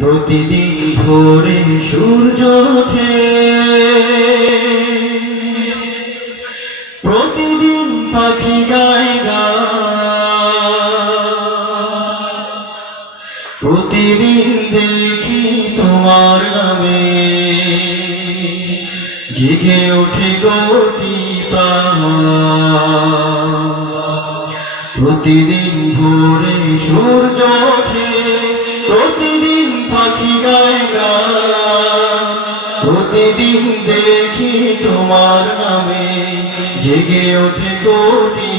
প্রতিদিন ভোরে সূর্য ওঠে। প্রতিদিন পাখি গায় গান। প্রতিদিন দেখি তোমার নামে। জেগে ওঠে গোটি প্রতিদিন ভোরে সূর্য প্রতিদিন দেখি তোমার নামে জেগে ওঠে কোটি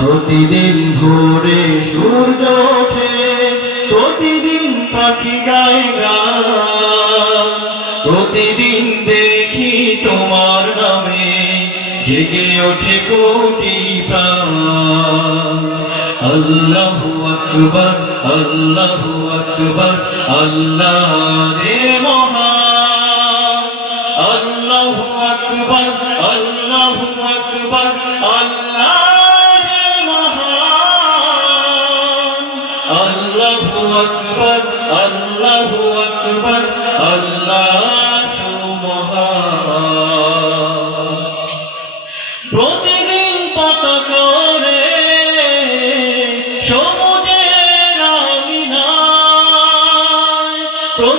প্রতিদিন ভোরে সূর্য ওঠে, প্রতিদিন পাখি গায়। প্রতিদিন দেখি তোমার নামে জেগে ওঠে কোটি আল্লাহু আকবার। আল্লাহু আকবার আল্লাহ রে মহান। আল্লাহু আকবার আল্লাহু আকবার আল্লাহ আল্লাহু আকবার, আল্লাহ সুমহান। প্রতিদিন পতাকা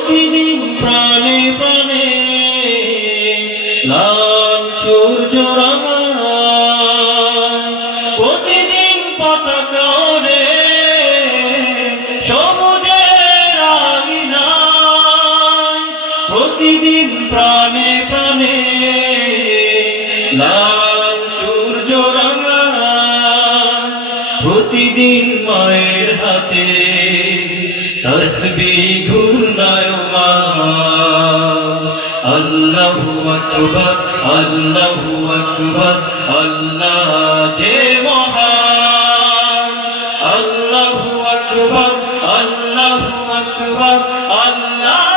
প্রতিদিন প্রাণে প্রাণে লাল সূর্য রাঙায় প্রতিদিন পতাকা করে সবুজের আঙিনায়। প্রতিদিন প্রাণে প্রাণে লাল সূর্য রাঙায় প্রতিদিন মায়ের হাতে তসবি আল্লাহু আকবার আল্লাহু আকবার, আল্লাহ যে মহান। আল্লাহু আকবার আল্লাহু আকবার, আল্লাহ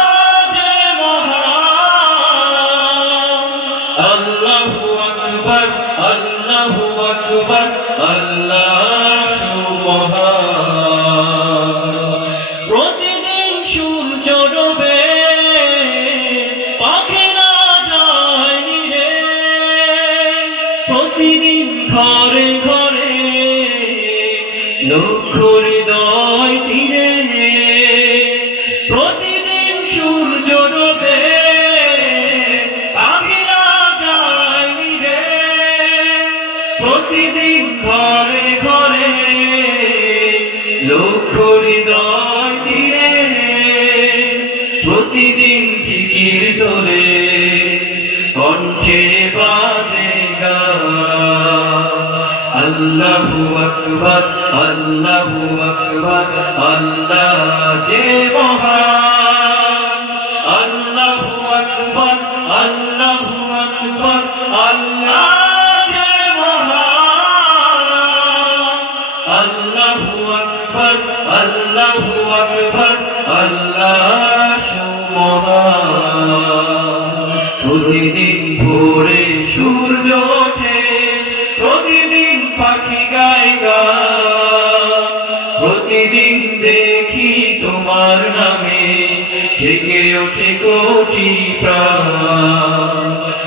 যে মহান। আল্লাহু আকবার আল্লাহু আকবার, আল্লাহ হৃদয় প্রতিদিন সূর্য ডোবে প্রতিদিন ঘরে ঘরে প্রতিদিন জিকির তোলে আল্লাহু আকবার আল্লাহু আকবার, আল্লাহ যে মহান। আল্লাহু আকবার আল্লাহু আকবার, আল্লাহ যে মহান। আল্লাহু আকবার আল্লাহু আকবার, আল্লাহ প্রতিদিন ভোরে সূর্য ওঠে, প্রতিদিন পাখি গায় গান। প্রতিদিন দেখি তোমার নামে, জেগে ওঠে কোটি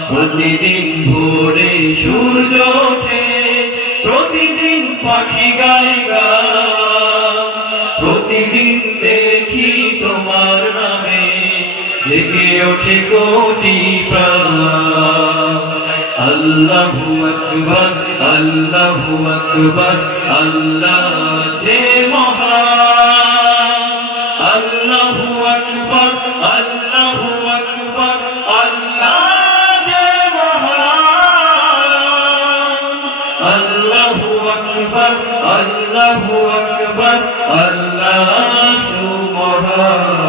প্রতিদিন ভোরে সূর্য ওঠে, প্রতিদিন পাখি গায় গান। প্রতিদিন দেখি তোমার নামে, জেগে ওঠে কোটি প্রাণ আল্লাহু আল্লাহু আকবার, আল্লাহ যে মহান। আল্লাহু আকবার আল্লাহু আকবার, আল্লাহ যে আল্লাহু আকবার, আল্লাহু সুবহান